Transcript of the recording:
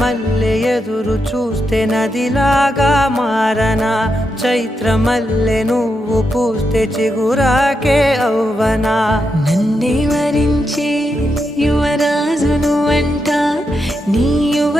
మల్లె ఎదురు చూస్తే నదిలాగా మారనా, చైత్రమల్లె నువ్వు పూస్తే చిగురాకే అవ్వనా. నన్నే వరించే యువరాజును అంట నీ యువ